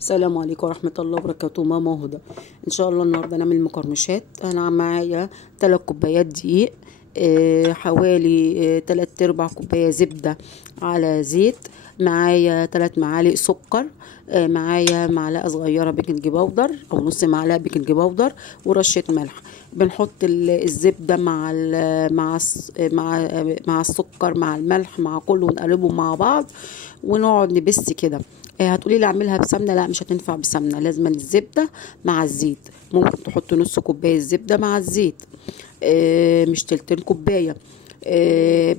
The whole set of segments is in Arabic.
السلام عليكم ورحمة الله وبركاته. ماما هدى. ان شاء الله النهارده نعمل مقرمشات. انا معايا 3 كوبايات دقيق، حوالي 3/4 كوباية زبدة على زيت، معايا 3 معالق سكر، معايا معلقة صغيرة بيكنج باودر او نص معلقة بيكنج باودر، ورشة ملح. بنحط الزبدة مع السكر مع الملح مع كله، ونقلبهم مع بعض ونقعد نبس كده. هتقولي لي اعملها بسمنه؟ لا، مش هتنفع بسمنه، لازم الزبده مع الزيت. ممكن تحط نص كوبايه زبده مع الزيت، مش تلتين كوبايه.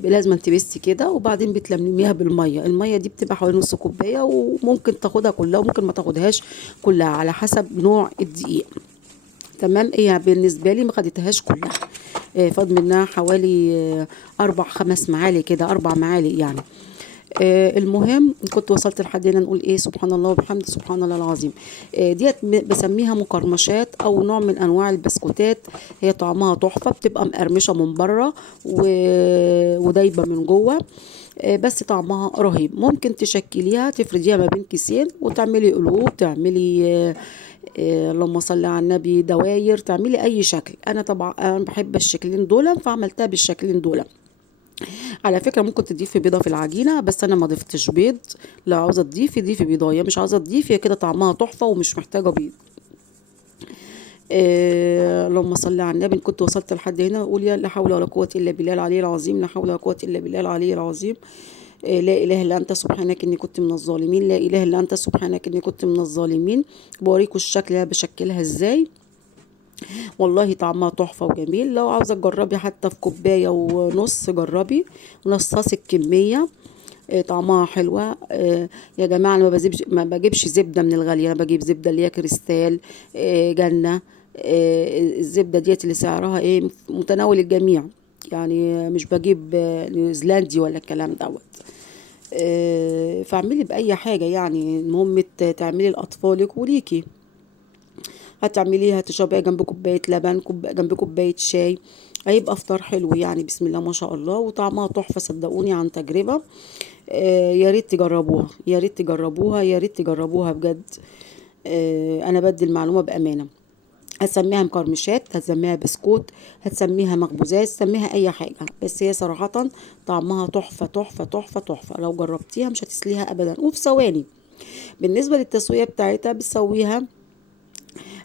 لازم تبسي كده، وبعدين بتلملميها بالميه. الميه دي بتبقى حوالي نص كوبايه، وممكن تاخدها كلها وممكن ما تاخدهاش كلها على حسب نوع الدقيق. تمام. هي بالنسبه لي ما خدتهاش كلها، فاضل منها حوالي 4 5 معالق كده، 4 معالق يعني. المهم كنت وصلت لحد هنا، نقول ايه؟ سبحان الله وبحمده، سبحان الله العظيم. ديت بسميها مقرمشات او نوع من انواع البسكوتات. هي طعمها تحفه، بتبقى مقرمشه من بره ودايبه من جوه. بس طعمها رهيب. ممكن تشكليها، تفرديها ما بين كيسين وتعملي قلوب، تعملي اللهم صل على النبي دواير، تعملي اي شكل. انا طبعا انا بحب الشكلين دول، فعملتها بالشكلين دول. على فكرة ممكن تضيفي بيضة في العجينة، بس أنا ما ضفتش بيض. لو عاوزة تضيفي ضيفي بيضاية، مش عاوزة تضيفي، هي كده طعمها تحفة ومش محتاجة بيض. اللهم صل على النبي. إن كنت وصلت لحد هنا قول يا لا حول ولا قوة إلا بالله العلي العظيم، لا حول ولا قوة إلا بالله العلي العظيم. لا إله إلا أنت سبحانك إني كنت من الظالمين، لا إله إلا أنت سبحانك إني كنت من الظالمين. بوريكم الشكل اللي بشكلها إزاي. والله طعمها تحفة وجميل. لو عاوزة تجربي حتى في كوباية ونص جربي، نصصي الكمية. طعمها حلوة. يا جماعة أنا ما بجيبش زبدة من الغالية، أنا بجيب زبدة اللي هي كريستال، جنة. الزبدة ديت اللي سعرها ايه متناول الجميع، يعني مش بجيب نيوزيلندي ولا الكلام دوت. فاعملي بأي حاجة، يعني المهم تعملي لأطفالك وليكي. هتعمليها تشربيها جنب كوباية لبن، جنب كوباية شاي، هيبقى فطار حلو يعني. بسم الله ما شاء الله، وطعمها تحفة صدقوني عن تجربة. يا ريت تجربوها، يا ريت تجربوها، يا ريت تجربوها بجد. انا بدي المعلومة بأمانة. هتسميها مقرمشات، هتسميها بسكوت، هتسميها مخبوزات، تسميها اي حاجة، بس هي صراحة طعمها تحفة تحفة تحفة تحفة. لو جربتيها مش هتسليها ابدا وفي ثواني. بالنسبة للتسوية بتاعتها بتسويها،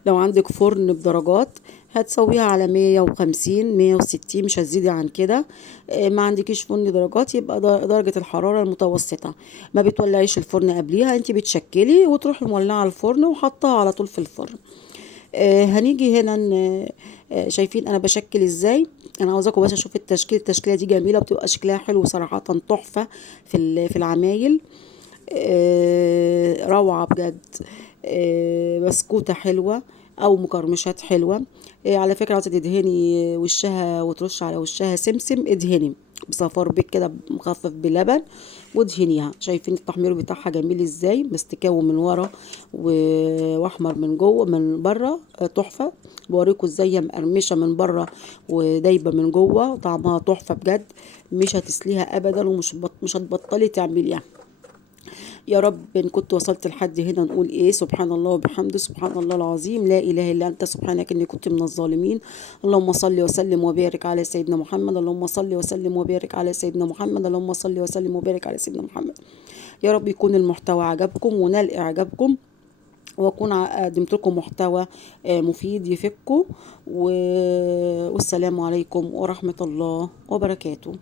لو عندك فرن بدرجات هتسويها على 150 160، مش هتزيدي عن كده. ما عندكيش فرن درجات يبقى درجة الحرارة المتوسطة. ما بتولعيش الفرن قبليها، انت بتشكلي وتروحي مولعة الفرن وحطها على طول في الفرن. هنيجي هنا شايفين انا بشكل ازاي؟ انا عاوزاكم بس اشوف التشكيله دي جميله، بتبقى شكلها حلو صراحه، تحفه في العمايل. روعة بجد. بسكوتة حلوة أو مقرمشات حلوة. على فكرة عاوزة تدهني وشها وترش على وشها سمسم، ادهني بصفار بيض كده مخفف بلبن وادهنيها. شايفين التحمير بتاعها جميل ازاي؟ مستكاوي من ورا واحمر من جوه من بره. تحفة. بوريكم ازاي هي مقرمشة من بره ودايبة من جوه، طعمها تحفة بجد. مش هتسليها ابدا، مش هتبطلي تعمليها. يا رب إن كنت وصلت لحد هنا نقول إيه؟ سبحان الله وبحمده، سبحان الله العظيم، لا إله إلا أنت سبحانك إني كنت من الظالمين. اللهم صل وسلم وبارك على سيدنا محمد، اللهم صل وسلم وبارك على سيدنا محمد، اللهم صل وسلم وبارك على سيدنا محمد. يا رب يكون المحتوى عجبكم ونال إعجابكم، وأكون قدمت لكم محتوى مفيد يفيدكم. والسلام عليكم ورحمة الله وبركاته.